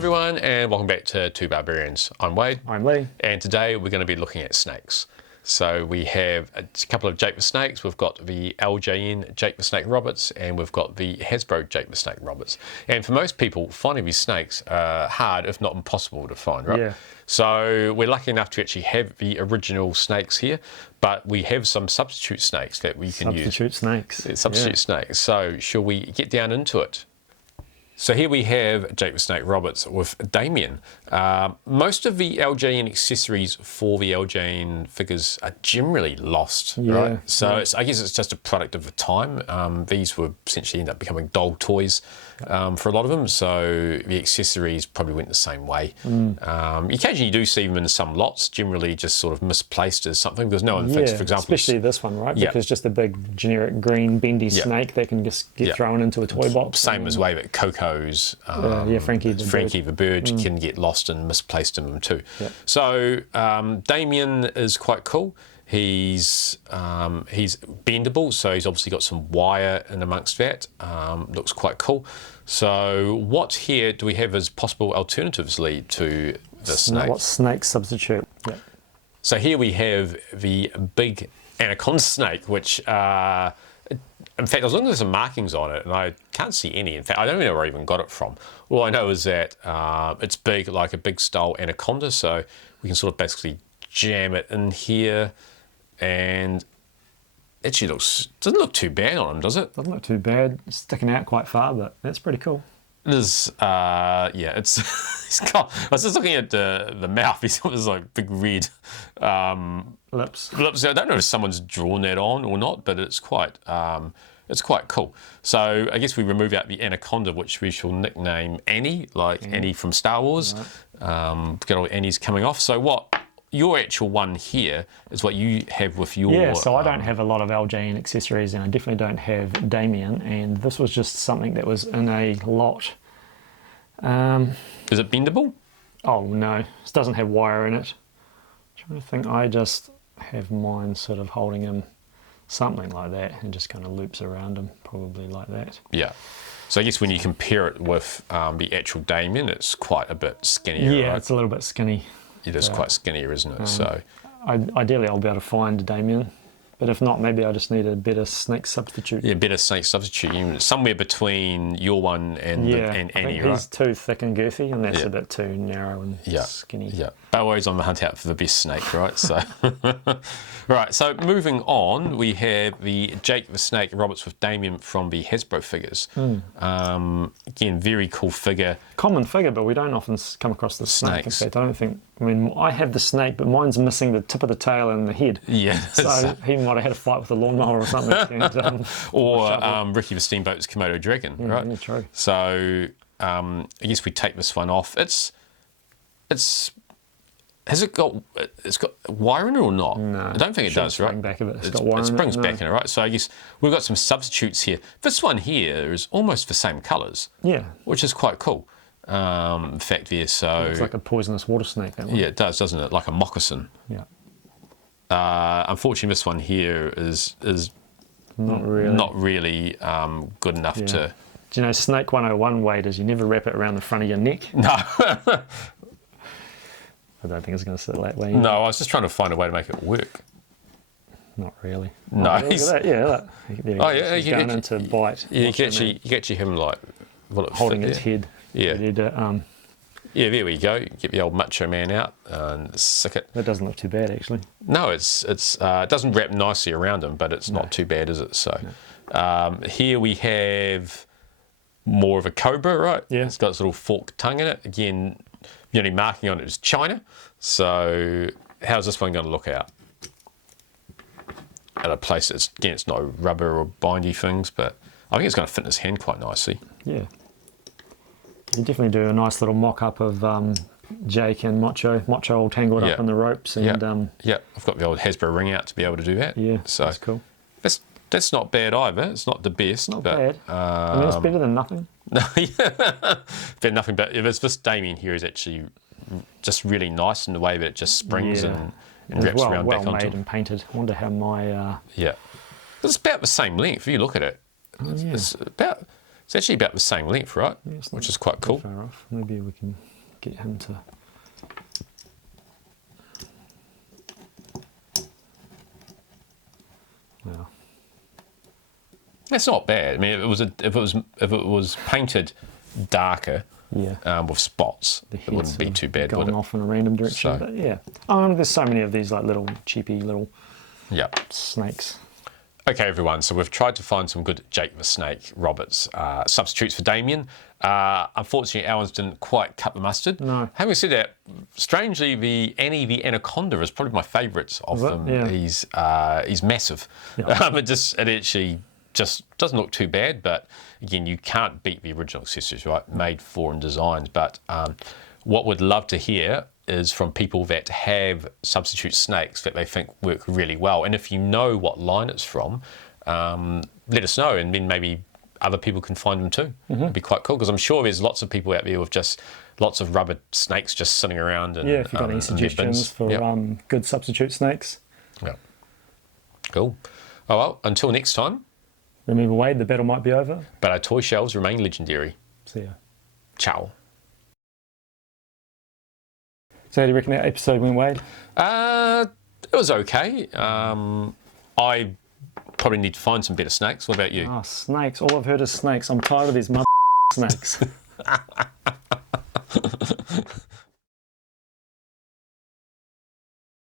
everyone, and welcome back to Two Barbarians. I'm Wade. I'm Lee. And today we're going to be looking at snakes. So we have a couple of Jake the Snakes. We've got the LJN Jake the Snake Roberts, and we've got the Hasbro Jake the Snake Roberts. And for most people, finding these snakes are hard, if not impossible, to find, right? Yeah. So we're lucky enough to actually have the original snakes here, but we have some substitute snakes that we can use. Substitute snakes. Substitute snakes. So shall we get down into it? So here we have Jake the Snake Roberts with Damien. Most of the LJN accessories for the LJN figures are generally lost, right? So I guess it's just a product of the time. These would essentially end up becoming doll toys for a lot of them, so the accessories probably went the same way. Occasionally you do see them in some lots, generally just sort of misplaced as something, because no one thinks, for example... especially this one, right? Because just a big generic green bendy snake that can just get thrown into a toy box. Same as way that Coco's Frankie the bird can get lost and misplaced in them too. So Damien is quite cool. He's bendable, so he's obviously got some wire in amongst that. Looks quite cool. So what here do we have as possible alternatives, Lee, to the snake? What snake substitute? So here we have the big anaconda snake, which in fact, I was looking at some markings on it, and I can't see any. In fact, I don't even know where I even got it from. All I know is that it's big, like a big style anaconda, so we can sort of basically jam it in here, and it actually doesn't look too bad on him, does it? Doesn't look too bad. It's sticking out quite far, but that's pretty cool. It is, it's, he's got, I was just looking at the mouth, he's got this like big red Lips. I don't know if someone's drawn that on or not, but it's quite cool. So I guess we remove out the anaconda, which we shall nickname Annie, like Annie from Star Wars. Got all Annie's coming off. So what your actual one here is what you have with your... Yeah, so I don't have a lot of LJN accessories, and I definitely don't have Damien, and this was just something that was in a lot. Is it bendable? Oh no, it doesn't have wire in it. I'm trying to think, I just have mine sort of holding him something like that, and just kind of loops around him, probably like that. Yeah. So I guess when you compare it with the actual Damien, it's quite a bit skinnier, Yeah, right? it's a little bit skinny. It is quite skinnier, isn't it? So ideally I'll be able to find Damien, but if not, maybe I just need a better snake substitute. Yeah, better snake substitute. Somewhere between your one and Annie, right? He's too thick and girthy, and that's a bit too narrow and skinny. Yeah, but always on the hunt out for the best snake, right? So, right. So moving on, we have the Jake the Snake Roberts with Damien from the Hasbro figures. Again, very cool figure. Common figure, but we don't often come across the snake. In fact, I don't think. I mean, I have the snake, but mine's missing the tip of the tail and the head. Yeah. So he might have had a fight with a lawnmower or something. And, or Ricky the Steamboat's Komodo dragon, right? Yeah, true. So I guess we take this one off. It's got wire in it or not? No. I don't think it does, right? Back a bit. It's got wire in it. It springs back in it, right? So I guess we've got some substitutes here. This one here is almost the same colours. Yeah. Which is quite cool. In fact, there. So it's like a poisonous water snake. That one. Yeah, it does, doesn't it? Like a moccasin. Yeah. Unfortunately, this one here is not really good enough to. Do you know Snake 101, Wade, is you never wrap it around the front of your neck? No. I don't think it's going to sit that way. No, I was just trying to find a way to make it work. Not really. No. Look at that. Yeah, look. He's going into bite. Yeah, you can actually have him like holding its head. Yeah. Yeah, there we go. Get the old Macho Man out and sick it. That doesn't look too bad, actually. No, it doesn't wrap nicely around him, but it's not too bad, is it? So here we have more of a cobra, right? Yeah. It's got its little forked tongue in it. Again, the only marking on it is China. So how's this one going to look out? At a place that's, again, it's no rubber or bindy things, but I think it's going to fit in his hand quite nicely. Yeah. You definitely do a nice little mock-up of Jake and Macho all tangled up in the ropes. And, I've got the old Hasbro ring out to be able to do that. Yeah, so that's cool. That's not bad either. It's not the best. Not bad. I mean, it's better than nothing. Better than nothing, but if it's this Damien here is actually just really nice in the way that it just springs and wraps around back onto. Well made and painted. I wonder how my... It's about the same length. If you look at it, it's actually about the same length, right? Yeah, which is quite cool. Far off. Maybe we can get him to. Well, That's not bad. I mean, if it was painted darker, yeah, with spots, the it wouldn't be too bad, would going it? off in a random direction. So- But yeah, there's so many of these like little cheapy little Yeah. snakes. Okay, everyone, so we've tried to find some good Jake the Snake Roberts substitutes for Damien. Unfortunately, ours didn't quite cut the mustard. No. Having said that, strangely, the Annie the Anaconda is probably my favourite of them. Yeah. He's massive. Yeah. It actually just doesn't look too bad, but again, you can't beat the original accessories, right? Made for and designed. But what we'd love to hear is from people that have substitute snakes that they think work really well. And if you know what line it's from, let us know, and then maybe other people can find them too. It'd be quite cool, because I'm sure there's lots of people out there with just lots of rubber snakes just sitting around. And, Yeah, if you've got any in their suggestions bins. for Yep. good substitute snakes. Yeah. Cool. Oh well, until next time, Remember, Wade, the battle might be over. but our toy shelves remain legendary. See ya. Ciao. So how do you reckon that episode went, Wade? It was okay. I probably need to find some better snakes. What about you? Oh, snakes. All I've heard is snakes. I'm tired of these snakes.